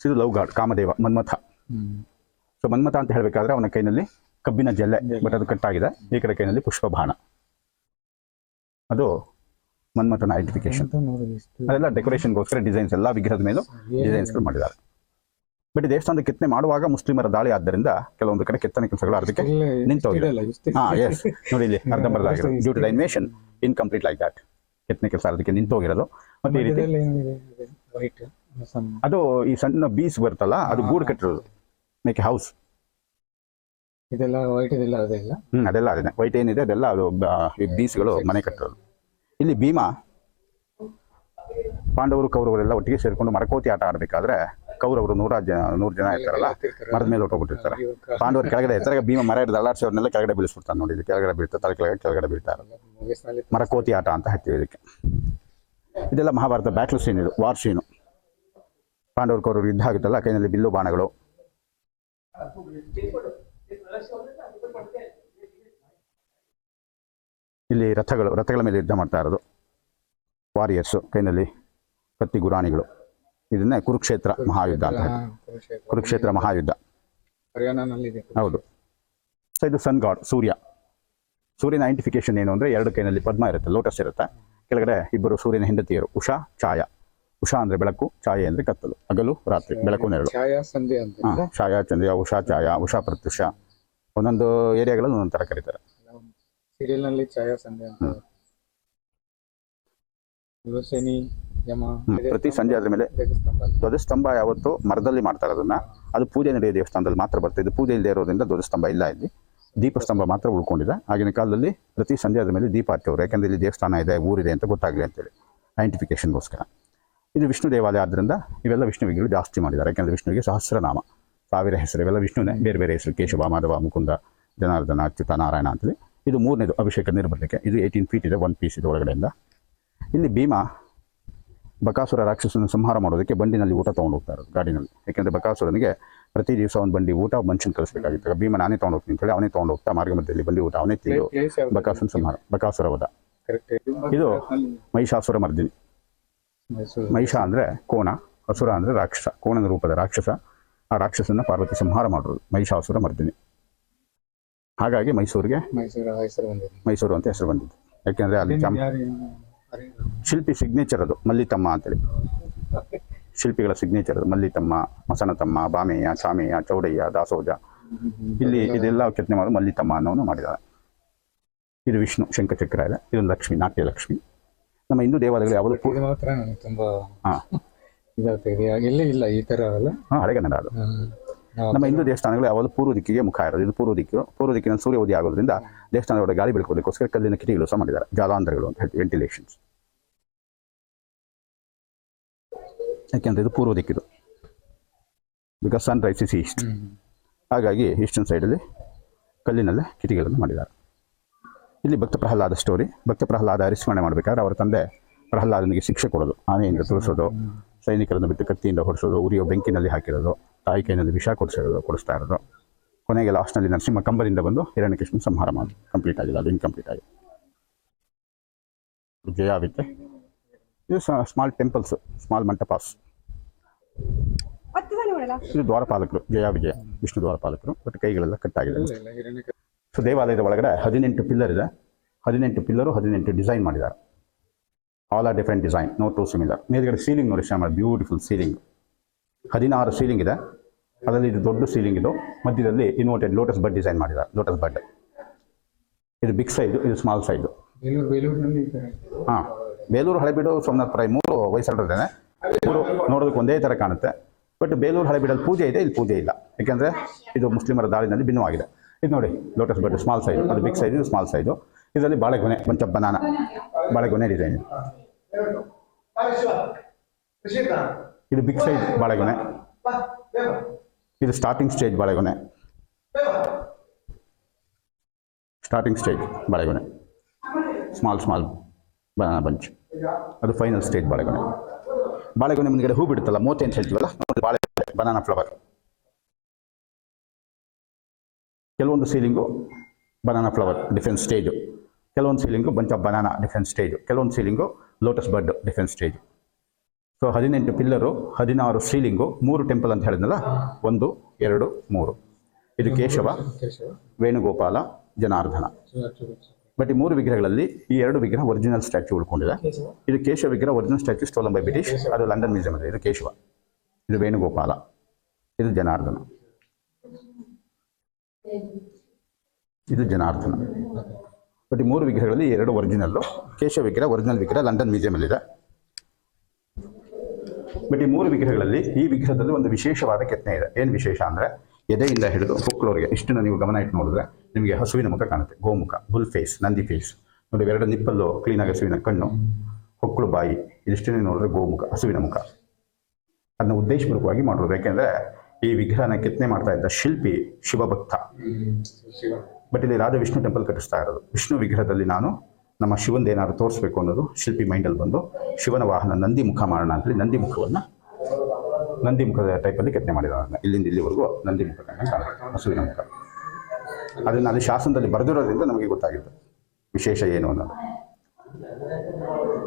ಇದು love god Kamadeva Manmatha. So Manmatha ಅಂತ ಹೇಳಬೇಕಾದ್ರೆ ಅವನ ಕೈನಲ್ಲಿ ಕಬ್ಬಿನ ಜಲ್ಲೆ, ಬಟ್ ಅದು ಕಟ್ಟಾಗಿದೆ. ಈ ಕಡೆ ಕೈನಲ್ಲಿ ಪುಷ್ಪ ಬಾಣ, ಅದು ಮನ್ಮಥನ ಐಡೆಂಟಿಫಿಕೇಶನ್. ಅದೆಲ್ಲ ಡೆಕೋರೇಷನ್ಗೋಸ್ಕರ ಡಿಸೈನ್ಸ್, ಎಲ್ಲ ವಿಗ್ರಹದ ಮೇಲೂ ಡಿಸೈನ್ಸ್ಗಳು ಮಾಡಿದ್ದಾರೆ. ಬಟ್ ದೇವಸ್ಥಾನದ ಕೆತ್ತನೆ ಮಾಡುವಾಗ ಮುಸ್ಲಿಮರ ದಾಳಿ ಆದ್ದರಿಂದ ಕೆಲವೊಂದು ಕಡೆ ಕೆತ್ತನೆ ಕೆಲಸಗಳು ಅರ್ಧಕ್ಕೆ ನಿಂತೋಗಿದೆ. ಎಸ್ ನೋಡಿ ಇಲ್ಲಿ ಅರ್ಧಂಬರ್ಧ ಆಗಿರೋದು due to the invasion, incomplete like that. ಕೆತ್ತನೆ ಕೆಲಸ ಅರ್ಧಕ್ಕೆ ನಿಂತೋಗಿರೋದು. ಮತ್ತೆ ಈ ರೀತಿ ಅದು ಈ ಸಣ್ಣ ಬೀಸ್ ಬರ್ತಲ್ಲ, ಅದು ಗೂಡು ಕಟ್ಟಿರೋದು, ಮೇಕ್ ಎ ಹೌಸ್. ಇದೆಲ್ಲ ವೈಟ್, ಇದೆಲ್ಲ ಅದೆಲ್ಲ ಅದೆಲ್ಲ ಅದೇ ವೈಟ್ ಏನಿದೆ ಅದೆಲ್ಲ ಅದು ಈ ಬೀಸ್ಗಳು ಮನೆ ಕಟ್ಟಿರೋದು. ಇಲ್ಲಿ ಭೀಮ ಪಾಂಡವರು ಕೌರವರೆಲ್ಲ ಒಟ್ಟಿಗೆ ಸೇರಿಕೊಂಡು ಮರಕೋತಿ ಆಟ ಆಡಬೇಕಾದ್ರೆ ಕೌರವರು 100 ಜನ ಇರ್ತಾರಲ್ಲ, ಮರದ ಮೇಲೆ ಹೊಟ್ಟೋಗ್ಬಿಟ್ಟಿರ್ತಾರೆ. ಪಾಂಡವರು ಕೆಳಗಡೆ ಇರ್ತಾರೆ, ಭೀಮ ಮರ ಹಿಡಿದು ಅಲ್ಲಾಡ್ಸೋರ್ನೆಲ್ಲ ಕೆಳಗಡೆ ಬೀಳಿಸ್ಬಿಡ್ತಾನೆ. ನೋಡಿ ಇಲ್ಲಿ ಕೆಳಗಡೆ ಬೀಳ್ತಾರೆ, ತಲೆ ಕೆಳಗಡೆ ಬೀಳ್ತಾರೆ. ಮರಕೋತಿ ಆಟ ಅಂತ ಹೇಳ್ತೀವಿ ಇದಕ್ಕೆ. ಇದೆಲ್ಲ ಮಹಾಭಾರತ ಬ್ಯಾಟ್ಲ್ ಸೀನ್, ಇದು ವಾರ್ ಸೀನು. ಪಾಂಡವರು ಕೌರವರು ಯುದ್ಧ ಆಗುತ್ತಲ್ಲ, ಕೈನಲ್ಲಿ ಬಿಲ್ಲು ಬಾಣಗಳು. ಇಲ್ಲಿ ರಥಗಳ ಮೇಲೆ ಯುದ್ಧ ಮಾಡ್ತಾ ಇರೋದು ವಾರಿಯರ್ಸು, ಕೈನಲ್ಲಿ ಕತ್ತಿ ಗುರಾಣಿಗಳು. ಇದನ್ನೇ ಕುರುಕ್ಷೇತ್ರ ಮಹಾಯುದ್ಧ ಅಂತ ಹೇಳ್ತಾರೆ. ಕುರುಕ್ಷೇತ್ರ ಮಹಾಯುದ್ಧ ಹೌದು. ಸೊ ಇದು ಸನ್ ಗಾಡ್, ಸೂರ್ಯ. ಸೂರ್ಯನ ಐಡೆಂಟಿಫಿಕೇಶನ್ ಏನು ಅಂದರೆ 2 ಕೈನಲ್ಲಿ ಪದ್ಮ ಇರುತ್ತೆ, ಲೋಟಸ್ ಇರುತ್ತೆ. ಕೆಳಗಡೆ ಇಬ್ಬರು ಸೂರ್ಯನ ಹೆಂಡತಿಯರು, ಉಷಾ ಛಾಯ. ಉಷಾ ಅಂದರೆ ಬೆಳಕು, ಛಾಯೆ ಅಂದರೆ ಕತ್ತಲು, ಹಗಲು ರಾತ್ರಿ, ಬೆಳಕು ನೆರಳು. ಛಾಯಾ ಚಂದ್ಯ, ಉಷಾ ಛಾಯ, ಉಷಾ ಪ್ರತ್ಯುಷ. ಒಂದೊಂದು ಏರಿಯಾಗಳಲ್ಲಿ ಒಂದೊಂದು ಥರ ಕರೀತಾರೆ. ಸೀರಿಯಲ್ನಲ್ಲಿ ಛಾಯಾ ಸಂಧ್ಯಾ ಅಂತ. ಪ್ರತಿ ಸಂಜೆ ಅದ್ರ ಮೇಲೆ ಧ್ವಜಸ್ತಂಭ ಯಾವತ್ತು ಮರದಲ್ಲಿ ಮಾಡ್ತಾರೆ ಅದನ್ನ. ಅದು ಪೂಜೆ ನಡೆಯೋ ದೇವಸ್ಥಾನದಲ್ಲಿ ಮಾತ್ರ ಬರ್ತದೆ. ಇದು ಪೂಜೆ ಇಲ್ಲದೆ ಇರೋದ್ರಿಂದ ಧ್ವಜಸ್ತಂಭ ಇಲ್ಲ. ಇಲ್ಲಿ ದೀಪಸ್ತಂಭ ಮಾತ್ರ ಉಳ್ಕೊಂಡಿದೆ. ಆಗಿನ ಕಾಲದಲ್ಲಿ ಪ್ರತಿ ಸಂಜೆ ಅದ್ರ ಮೇಲೆ ದೀಪ ಹಚ್ಚೋರು, ಯಾಕಂದ್ರೆ ಇಲ್ಲಿ ದೇವಸ್ಥಾನ ಇದೆ, ಊರಿದೆ ಅಂತ ಗೊತ್ತಾಗಲಿ ಅಂತೇಳಿ, ಐಡೆಂಟಿಫಿಕೇಶನ್ಗೋಸ್ಕರ. ಇದು ವಿಷ್ಣು ದೇವಾಲಯ ಆದ್ದರಿಂದ ಇವೆಲ್ಲ ವಿಷ್ಣುವಿಗಳು ಜಾಸ್ತಿ ಮಾಡಿದ್ದಾರೆ. ಯಾಕಂದರೆ ವಿಷ್ಣುವಿಗೆ ಸಹಸ್ರನಾಮ, 1000 ಹೆಸರು. ಇವೆಲ್ಲ ವಿಷ್ಣುವಿನ ಬೇರೆ ಬೇರೆ ಹೆಸರು, ಕೇಶವ, ಮಾಧವ, ಮುಕುಂದ, ಜನಾರ್ದನ, ಅಚ್ಯುತ, ನಾರಾಯಣ ಅಂತೇಳಿ. ಇದು 3ನೇದು ಅಭಿಷೇಕ ನಿರ್ಬಂಧಕ್ಕೆ. ಇದು 18 ಫೀಟ್ ಇದೆ, 1 ಪೀಸ್ ಇದೆ ಒಳಗಡೆಯಿಂದ. ಇಲ್ಲಿ ಭೀಮ ಬಕಾಸುರ ರಾಕ್ಷಸನ ಸಂಹಾರ ಮಾಡೋದಕ್ಕೆ ಬಂಡಿನಲ್ಲಿ ಊಟ ತೊಗೊಂಡು ಹೋಗ್ತಾ ಇರೋದು, ಗಾಡಿನಲ್ಲಿ. ಯಾಕೆಂದರೆ ಬಕಾಸುರನಿಗೆ ಪ್ರತಿ ದಿವಸ ಒಂದು ಬಂಡಿ ಊಟ ಮನುಷ್ಯನ ಕಳಿಸ್ಬೇಕಾಗಿತ್ತು. ಭೀಮ ನಾನೇ ತೊಗೊಂಡು ಹೋಗ್ತೀನಿ ಅಂತೇಳಿ ಅವನೇ ತೊಗೊಂಡು ಹೋಗ್ತಾ ಮಾರ್ಗ ಮಧ್ಯದಲ್ಲಿ ಬಂಡಿ ಊಟ ಅವನೇ ತಿಂದು ಬಕಾಸುರನ ಸಂಹಾರ, ಬಕಾಸುರ ವಧ. ಇದು ಮಹಿಷಾಸುರ ಮರ್ದಿನಿ. ಮಹಿಷ ಅಂದರೆ ಕೋಣ, ಅಸುರ ಅಂದರೆ ರಾಕ್ಷಸ, ಕೋಣನ ರೂಪದ ರಾಕ್ಷಸ. ಆ ರಾಕ್ಷಸನ ಪಾರ್ವತಿ ಸಂಹಾರ ಮಾಡೋದು ಮಹಿಷಾಸುರ ಮರ್ದಿನಿ. ಹಾಗಾಗಿ ಮೈಸೂರು ಅಂತ ಹೆಸರು ಬಂದಿದ್ದು. ಯಾಕೆಂದರೆ ಅಲ್ಲಿ ಶಿಲ್ಪಿ ಸಿಗ್ನೇಚರ್ ಅದು ಮಲ್ಲಿತಮ್ಮ ಅಂತೇಳಿ. ಶಿಲ್ಪಿಗಳ ಸಿಗ್ನೇಚರ್ ಅದು ಮಲ್ಲಿತಮ್ಮ, ಮಸಣತಮ್ಮ, ಬಾಮೆಯ, ಚಾಮೆಯ, ಚೌಡಯ್ಯ, ದಾಸೋಜ. ಇಲ್ಲಿ ಇದೆಲ್ಲ ಕೆತ್ತನೆ ಮಾಡೋದು ಮಲ್ಲಿತಮ್ಮ ಅನ್ನೋನು ಮಾಡಿದ್ದಾರೆ. ಇದು ವಿಷ್ಣು, ಶಂಖಚಕ್ರ ಇದೆ. ಇದು ಲಕ್ಷ್ಮಿ, ನಾಟ್ಯ ಲಕ್ಷ್ಮಿ. ನಮ್ಮ ಹಿಂದೂ ದೇವಾಲಯಗಳು ಯಾವುದು ತುಂಬಾ ಇಲ್ಲ ಈ ತರ ಅಲ್ಲ. ಹಳೆಗನ್ನಡ ಅದು. ನಮ್ಮ ಹಿಂದೂ ದೇವಸ್ಥಾನಗಳು ಯಾವುದು ಪೂರ್ವ ದಿಕ್ಕಿಗೆ ಮುಖ ಇರೋದು. ಇದು ಪೂರ್ವ ದಿಕ್ಕು. ಪೂರ್ವ ದಿಕ್ಕಿನಲ್ಲಿ ಸೂರ್ಯ ಉದಯ ಆಗೋದ್ರಿಂದ ದೇವಸ್ಥಾನದೊಳಗೆ ಗಾಳಿ ಬೆಳ್ಕೋದಕ್ಕೋಸ್ಕರ ಕಲ್ಲಿನ ಕಿಟಿಗಳು ಸಹ ಮಾಡಿದ್ದಾರೆ, ಜಾಲಾಂಧ್ರಗಳು ಅಂತ ಹೇಳ್ತೀವಿ, ವೆಂಟಿಲೇಷನ್ಸ್. ಯಾಕೆಂದರೆ ಇದು ಪೂರ್ವ ದಿಕ್ಕಿದು, ಬಿಕಾಸ್ ಸನ್ ರೈಸಸ್ ಈಸ್ಟ್. ಹಾಗಾಗಿ ಈಸ್ಟರ್ನ್ ಸೈಡಲ್ಲಿ ಕಲ್ಲಿನಲ್ಲೇ ಕಿಟಿಗಳನ್ನು ಮಾಡಿದ್ದಾರೆ. ಇಲ್ಲಿ ಭಕ್ತ ಪ್ರಹ್ಲಾದ ಸ್ಟೋರಿ. ಭಕ್ತ ಪ್ರಹ್ಲಾದ ಹರಿಸ್ಮರಣೆ ಮಾಡಬೇಕಾದ್ರೆ ಅವರ ತಂದೆ ಪ್ರಹ್ಲಾದನಿಗೆ ಶಿಕ್ಷೆ ಕೊಡೋದು, ಆನೆಯಿಂದ ತುಳಿಸೋದು, ಸೈನಿಕರನ್ನು ಬಿಟ್ಟು ಕತ್ತಿಯಿಂದ ಹೊಡಿಸೋದು, ಉರಿಯೋ ಬೆಂಕಿನಲ್ಲಿ ಹಾಕಿರೋದು, ತಾಯಿ ಕೈನಲ್ಲಿ ವಿಷ ಕೊಡಿಸ್ತಾ ಇರೋದು. ಕೊನೆಗೆ ಲಾಸ್ಟ್ನಲ್ಲಿ ನರಸಿಂಹ ಕಂಬದಿಂದ ಬಂದು ಹಿರಣ್ಯಕೇಶನ ಸಂಹಾರ ಮಾಡಿ ಕಂಪ್ಲೀಟ್ ಆಗಿದೆ. ಅದು ಇನ್ಕಂಪ್ಲೀಟ್ ಆಗಿದೆ. ಜಯ ವಿದ್ಯೆ. ಇದು ಸ್ಮಾಲ್ ಟೆಂಪಲ್ಸ್, ಸ್ಮಾಲ್ ಮಂಟಪಾಸ್. ಇದು ದ್ವಾರಪಾಲಕರು, ಜಯ ವಿಜಯ ವಿಷ್ಣು ದ್ವಾರಪಾಲಕರು. ಬಟ್ ಕೈಗಳೆಲ್ಲ ಕಟ್ಟಾಗಿದೆ. ಸೊ ದೇವಾಲಯದ ಒಳಗಡೆ 18 ಪಿಲ್ಲರ್ ಇದೆ. 18 ಪಿಲ್ಲರು 18 ಡಿಸೈನ್ ಮಾಡಿದ್ದಾರೆ. All are different design, no two similar. ಮೇಲ್ಗಡೆ ಸೀಲಿಂಗ್ ನೋಡಿ, ಬ್ಯೂಟಿಫುಲ್ ಸೀಲಿಂಗ್. 16 ಸೀಲಿಂಗ್ ಇದೆ. ಅದರಲ್ಲಿ ಇದು ದೊಡ್ಡ ಸೀಲಿಂಗ್. ಇದು ಮಧ್ಯದಲ್ಲಿ ಇನ್ವರ್ಟೆಡ್ ಲೋಟಸ್ ಬಡ್ ಡಿಸೈನ್ ಮಾಡಿದ್ದಾರೆ, ಲೋಟಸ್ ಬಡ್. ಇದು ಬಿಗ್ ಸೈಜು, ಇದು ಸ್ಮಾಲ್ ಸೈಜು. ಬೇಲೂರು, ಹಳೆಬೀಡು, ಸೋಮನಾಥಪುರ 3 ಹೊಯ್ಸಳರಿದ್ದೇನೆ. 3 ನೋಡೋದಕ್ಕೆ ಒಂದೇ ಥರ ಕಾಣುತ್ತೆ. ಬಟ್ ಬೇಲೂರು, ಹಳೆಬೀಡಲ್ಲಿ ಪೂಜೆ ಇದೆ, ಇಲ್ಲಿ ಪೂಜೆ ಇಲ್ಲ. ಯಾಕೆಂದರೆ ಇದು ಮುಸ್ಲಿಮರ ದಾಳಿನಲ್ಲಿ ಭಿನ್ನವಾಗಿದೆ. ಇದು ನೋಡಿ ಲೋಟಸ್ ಬಡ್ ಸ್ಮಾಲ್ ಸೈಜು, ಅದು ಬಿಗ್ ಸೈಜು, ಇದು ಸ್ಮಾಲ್ ಸೈಜು. ಇದರಲ್ಲಿ ಬಾಳೆಗೊನೆ, ಬಂಚ ಬನಾನ, ಬಾಳೆಗೊನೆ ಡಿಸೈನ್. ಇದು ಬಿಗ್ ಸೈಜ್ ಬಾಳೆಗೊನೆ. ಇದು ಸ್ಟಾರ್ಟಿಂಗ್ ಸ್ಟೇಜ್ ಬಾಳೆಗೊನೆ. ಸ್ಟಾರ್ಟಿಂಗ್ ಸ್ಟೇಜ್ ಬಾಳೆಗೊನೆ, ಸ್ಮಾಲ್ ಬನಾನಾ ಬಂಚ್. ಅದು ಫೈನಲ್ ಸ್ಟೇಜ್ ಬಾಳೆಗೊನೆ. ಬಾಳೆಗೊನೆ ಮುಂದ್ಗಡೆ ಹೂ ಬಿಡುತ್ತಲ್ಲ, ಮೋತೆ ಅಂತ ಹೇಳ್ತೀವಲ್ಲ, ಬಾಳೆ ಬನಾನಾ ಫ್ಲವರ್. ಕೆಲವೊಂದು ceiling banana flower defence stage, ಕೆಲವೊಂದು ceiling bunch of banana defence stage, ಕೆಲವೊಂದು ceiling lotus bud defence stage. So 18 pillar, 16 ceiling, 3 temple ಅಂತ ಹೇಳಿದ್ನಲ್ಲ, 1, 2, 3. ಇದು ಕೇಶವ, ವೇಣುಗೋಪಾಲ, ಜನಾರ್ದನ. ಬಟ್ ಈ 3 ವಿಗ್ರಹಗಳಲ್ಲಿ ಈ 2 ವಿಗ್ರಹ ಒರಿಜಿನಲ್ ಸ್ಟ್ಯಾಚ್ಯೂ ಉಳ್ಕೊಂಡಿದೆ. ಇದು ಕೇಶವ ವಿಗ್ರಹ original statue stolen by British, ಅದು ಲಂಡನ್ ಮ್ಯೂಸಿಯಂ ಇದೆ. ಇದು ಕೇಶವ, ಇದು ವೇಣುಗೋಪಾಲ, ಇದು ಜನಾರ್ದನ, ಇದು ಜನಾರ್ದನ. ಬಟ್ ಈ 3 ವಿಗ್ರಹಗಳಲ್ಲಿ 2 ಒರಿಜಿನಲ್ಲು. ಕೇಶವ ವಿಗ್ರಹ ಒರಿಜಿನಲ್ ವಿಗ್ರಹ ಲಂಡನ್ ಮ್ಯೂಸಿಯಮಲ್ಲಿದೆ. ಬಟ್ ಈ 3 ವಿಗ್ರಹಗಳಲ್ಲಿ ಈ ವಿಗ್ರಹದಲ್ಲಿ ಒಂದು ವಿಶೇಷವಾದ ಕೆತ್ತನೆ ಇದೆ. ಏನು ವಿಶೇಷ ಅಂದರೆ, ಎದೆಯಿಂದ ಹಿಡಿದು ಹೊಕ್ಕಳವರೆಗೆ ಇಷ್ಟನ್ನು ನೀವು ಗಮನ ಇಟ್ಟು ನೋಡಿದ್ರೆ ನಿಮಗೆ ಹಸುವಿನ ಮುಖ ಕಾಣುತ್ತೆ, ಗೋಮುಖ, ಬುಲ್ ಫೇಸ್, ನಂದಿ ಫೇಸ್ ನೋಡಿ. 2 ನಿಪ್ಪಲ್ಲು ಕ್ಲೀನಾಗಿ ಹಸುವಿನ ಕಣ್ಣು, ಹೊಕ್ಕಳು ಬಾಯಿ, ಇದಿಷ್ಟನ್ನೇ ನೋಡಿದ್ರೆ ಗೋಮುಖ, ಹಸುವಿನ ಮುಖ. ಅದನ್ನ ಉದ್ದೇಶಪೂರ್ವಕವಾಗಿ ಮಾಡೋದು. ಯಾಕೆಂದರೆ ಈ ವಿಗ್ರಹನ ಕೆತ್ತನೆ ಮಾಡ್ತಾ ಇದ್ದ ಶಿಲ್ಪಿ ಶಿವಭಕ್ತ. ಬಟ್ ಇಲ್ಲಿ ರಾಜ ವಿಷ್ಣು ಟೆಂಪಲ್ ಕಟ್ಟಿಸ್ತಾ ಇರೋದು. ವಿಷ್ಣು ವಿಗ್ರಹದಲ್ಲಿ ನಾನು ನಮ್ಮ ಶಿವಂದು ಏನಾದ್ರು ತೋರಿಸ್ಬೇಕು ಅನ್ನೋದು ಶಿಲ್ಪಿ ಮೈಂಡಲ್ಲಿ ಬಂದು ಶಿವನ ವಾಹನ ನಂದಿ ಮುಖ ಮಾಡೋಣ ಅಂತೇಳಿ ನಂದಿ ಮುಖವನ್ನು ನಂದಿ ಮುಖದ ಟೈಪಲ್ಲಿ ಕೆತ್ತನೆ ಮಾಡಿರೋದನ್ನ ಇಲ್ಲಿಂದ ಇಲ್ಲಿವರೆಗೂ ನಂದಿ ಮುಖ ಕಾಣುತ್ತೆ, ಹಸುವಿನ ಮುಖ. ಅದನ್ನು ಅಲ್ಲಿ ಶಾಸನದಲ್ಲಿ ಬರೆದಿರೋದ್ರಿಂದ ನಮಗೆ ಗೊತ್ತಾಗಿತ್ತು ವಿಶೇಷ ಏನು ಅನ್ನೋದು.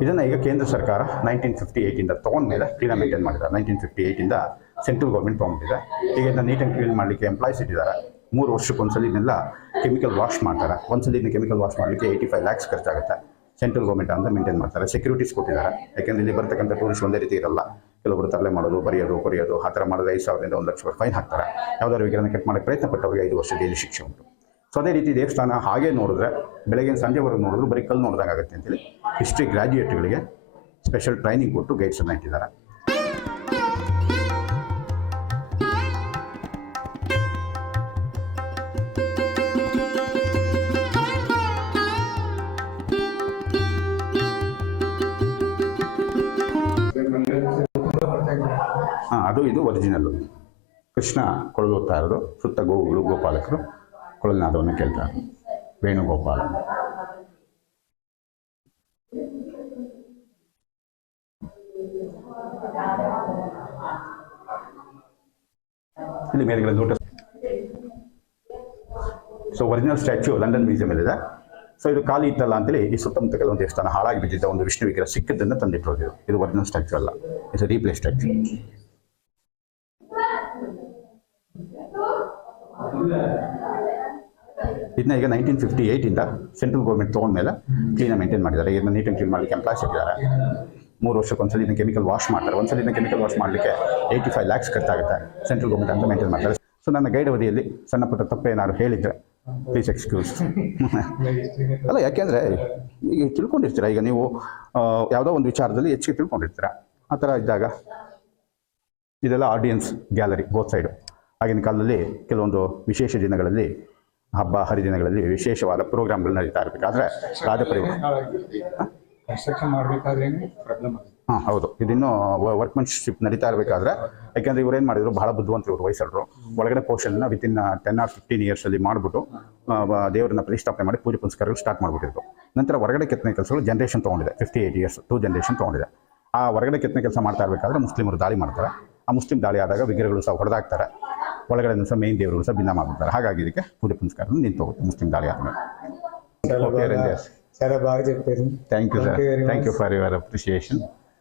ಇದನ್ನು ಈಗ ಕೇಂದ್ರ ಸರ್ಕಾರ 1958 ತೊಗೊಂಡ್ಮೇಲೆ ಕ್ಲೀನಾಗಿ ಮೇಂಟೈನ್ ಮಾಡಿದ್ದಾರೆ. 1958 ಸೆಂಟ್ರಲ್ ಗೌರ್ಮೆಂಟ್ ತೊಗೊಂಡಿದೆ. ಈಗ ಇದನ್ನ ನೀಟಾಗಿ ಕ್ಲೀನ್ ಮಾಡಲಿಕ್ಕೆ ಎಂಪ್ಲಾಯ್ಸ್ ಇಟ್ಟಿದ್ದಾರೆ. 3 ವರ್ಷಕ್ಕೊಂದ್ಸಲಿ ಇದನ್ನೆಲ್ಲ ಕೆಮಿಕಲ್ ವಾಶ್ ಮಾಡ್ತಾರೆ. ಒಂದ್ಸಲಿ ಇದನ್ನ ಕೆಮಿಕಲ್ ವಾಶ್ ಮಾಡಲಿಕ್ಕೆ 85 lakhs ಖರ್ಚಾಗುತ್ತೆ. ಸೆಂಟ್ರಲ್ ಗೌರ್ಮೆಂಟ್ ಅಂತ ಮೇಂಟೈನ್ ಮಾಡ್ತಾರೆ. ಸೆಕ್ಯೂರಿಟೀಸ್ ಕೊಟ್ಟಿದ್ದಾರೆ. ಯಾಕೆಂದರೆ ಇಲ್ಲಿ ಬರ್ತಕ್ಕಂಥ ಟೂರಿಸ್ಟ್ ಒಂದೇ ರೀತಿ ಇರಲ್ಲ. ಕೆಲವರು ತರಲೆ ಮಾಡೋದು, ಬರೆಯೋದು, ಕೊರೆಯೋದು, ಆ ಥರ ಮಾಡಿದ್ರೆ 5,000ರಿಂದ 1 ಲಕ್ಷ ಫೈನ್ ಹಾಕ್ತಾರೆ. ಯಾವ್ದಾದ್ರು ವಿಗ್ರಹನ ಕಟ್ ಮಾಡೋಕ್ಕೆ ಪ್ರಯತ್ನ ಪಟ್ಟವರಿಗೆ 5 ವರ್ಷ ಜೈಲು ಶಿಕ್ಷೆ ಉಂಟು. ಸೊ ಅದೇ ರೀತಿ ದೇವಸ್ಥಾನ ಹಾಗೆ ನೋಡಿದ್ರೆ ಬೆಳಗಿನ ಸಂಜೆವರೆಗೂ ನೋಡಿದ್ರು ಬರೀ ಕಲ್ಲು ನೋಡಿದಂಗೆ ಆಗುತ್ತೆ ಅಂತೇಳಿ ಹಿಸ್ಟ್ರಿ ಗ್ರಾಜ್ಯುಯೇಟ್ಗಳಿಗೆ ಸ್ಪೆಷಲ್ ಟ್ರೈನಿಂಗ್ ಕೊಟ್ಟು ಗೈಡ್ಸನ್ನು ಇಟ್ಟಿದ್ದಾರೆ. ಅದು ಇದು ಒರಿಜಿನಲ್ಲು. ಕೃಷ್ಣ ಕೊಳಲುತ್ತಾ ಇರೋದು, ಸುತ್ತ ಗೋವುಗಳು, ಗೋಪಾಲಕರು ಕೊಳಲನಾದವನ್ನು ಕೇಳ್ತಾರೆ. ವೇಣುಗೋಪಾಲ. ಇಲ್ಲಿ ಮೇಲ್ಗಡೆ lotus. So original statue London ಮ್ಯೂಸಿಯಮಲ್ಲಿದೆ. ಸೊ ಇದು ಖಾಲಿ ಇತ್ತಲ್ಲ ಅಂತೇಳಿ ಈ ಸುತ್ತಮುತ್ತ ಕೆಲವೊಂದು ದೇವಸ್ಥಾನ ಹಾಳಾಗಿ ಬಿದ್ದಿದ್ದ ಒಂದು ವಿಷ್ಣು ವಿಗ್ರಹ ಸಿಕ್ಕಿದ್ದನ್ನು ತಂದಿಟ್ಟಿರೋದು. ಇದು ಒರಿಜಿನಲ್ ಸ್ಟ್ಯಾಚ್ಯೂ ಅಲ್ಲ, ಇಟ್ಸ್ ರೀಪ್ಲೇಸ್ ಸ್ಟ್ಯಾಚ್ಯೂ. ಇದನ್ನ ಈಗ 1958 ಸೆಂಟ್ರಲ್ ಗೌರ್ಮೆಂಟ್ ತೊಗೊಂಡ್ಮೇಲೆ ಕ್ಲೀನಾಗಿ ಮೇಂಟೈನ್ ಮಾಡಿದ್ದಾರೆ. ಇದನ್ನ ನೀಟಾಗಿ ಕ್ಲೀನ್ ಮಾಡಲಿಕ್ಕೆ ಎಂಪ್ಲಾಯ್ಸ್ ಇಟ್ಟಿದ್ದಾರೆ. 3 ವರ್ಷಕ್ಕೊಂದ್ಸಲಿ ಇದನ್ನ ಕೆಮಿಕಲ್ ವಾಶ್ ಮಾಡ್ತಾರೆ. ಒಂದ್ಸಲಿ ಇದನ್ನ ಕೆಮಿಕಲ್ ವಾಶ್ ಮಾಡಲಿಕ್ಕೆ 85 lakhs ಖರ್ಚಾಗುತ್ತೆ. ಸೆಂಟ್ರಲ್ ಗೌರ್ಮೆಂಟ್ ಅಂತ ಮೇಂಟೈನ್ ಮಾಡ್ತಾರೆ. ಸೊ ನನ್ನ ಗೈಡ್ ಅವಧಿಯಲ್ಲಿ ಸಣ್ಣ ಪುಟ್ಟ ತಪ್ಪೇನಾದ್ರು ಹೇಳಿದರೆ ಪ್ಲೀಸ್ ಎಕ್ಸ್ಕ್ಯೂಸ್. ಅಲ್ಲ, ಯಾಕೆಂದರೆ ಈಗ ತಿಳ್ಕೊಂಡಿರ್ತೀರ, ಈಗ ನೀವು ಯಾವುದೋ ಒಂದು ವಿಚಾರದಲ್ಲಿ ಹೆಚ್ಚಿಗೆ ತಿಳ್ಕೊಂಡಿರ್ತೀರ. ಆ ಥರ ಇದ್ದಾಗ ಇದೆಲ್ಲ ಆಡಿಯನ್ಸ್ ಗ್ಯಾಲರಿ ಬೋತ್ ಸೈಡು. ಆಗಿನ ಕಾಲದಲ್ಲಿ ಕೆಲವೊಂದು ವಿಶೇಷ ದಿನಗಳಲ್ಲಿ, ಹಬ್ಬ ಹರಿದಿನಗಳಲ್ಲಿ ವಿಶೇಷವಾದ ಪ್ರೋಗ್ರಾಮ್ಗಳು ನಡೀತಾ ಇರಬೇಕಾದ್ರೆ ಹಾಂ ಹೌದು, ಇದಿನ್ನೂ ವರ್ಕ್ಮನ್ಶಿಪ್ ನಡೀತಾ ಇರಬೇಕಾದ್ರೆ, ಯಾಕೆಂದರೆ ಇವ್ರು ಏನು ಮಾಡಿದ್ರು, ಬಹಳ ಬುದ್ಧಿವಂತರು ಇವರು ವಯಸ್ಸರು. ಒಳಗಡೆ ಪೋರ್ಷನ್ನ ವಿತಿನ್ 10 or 15 yearsಲ್ಲಿ ಮಾಡಿಬಿಟ್ಟು ದೇವರನ್ನ ಪ್ರತಿಷ್ಠಾಪನೆ ಮಾಡಿ ಪೂಜೆ ಪುನಸ್ಕಾರಗಳು ಸ್ಟಾರ್ಟ್ ಮಾಡಿಬಿಟ್ಟಿದ್ರು. ನಂತರ ಹೊರಗಡೆ ಕೆತ್ತನೆ ಕೆಲಸಗಳು ಜನರೇಷನ್ ತೊಗೊಂಡಿದೆ. 58 years 2 ಜನರೇಷನ್ ತೊಗೊಂಡಿದೆ. ಆ ಹೊರಗಡೆ ಕೆತ್ತನೆ ಕೆಲಸ ಮಾಡ್ತಾ ಇರಬೇಕಾದ್ರೆ ಮುಸ್ಲಿಮರು ದಾಳಿ ಮಾಡ್ತಾರೆ. ಆ ಮುಸ್ಲಿಂ ದಾಳಿ ಆದಾಗ ವಿಗ್ರಹಗಳು ಸಹ ಹೊಡೆದಾಕ್ತಾರೆ. ಒಳಗಡೆ ಸಹ ಮೇನ್ ದೇವರುಗಳು ಸಹ ಭಿನ್ನ ಮಾಡ್ಬಿಡ್ತಾರೆ. ಹಾಗಾಗಿ ಇದಕ್ಕೆ ಪೂಜೆ ಪುನಸ್ಕಾರ ನಿಂತು ಹೋಗುತ್ತೆ ಮುಸ್ಲಿಂ ದಾಳಿ ಆದಮೇಲೆ. చాలా బాగా చెప్పారు. Thank you sir, thank you for your appreciation.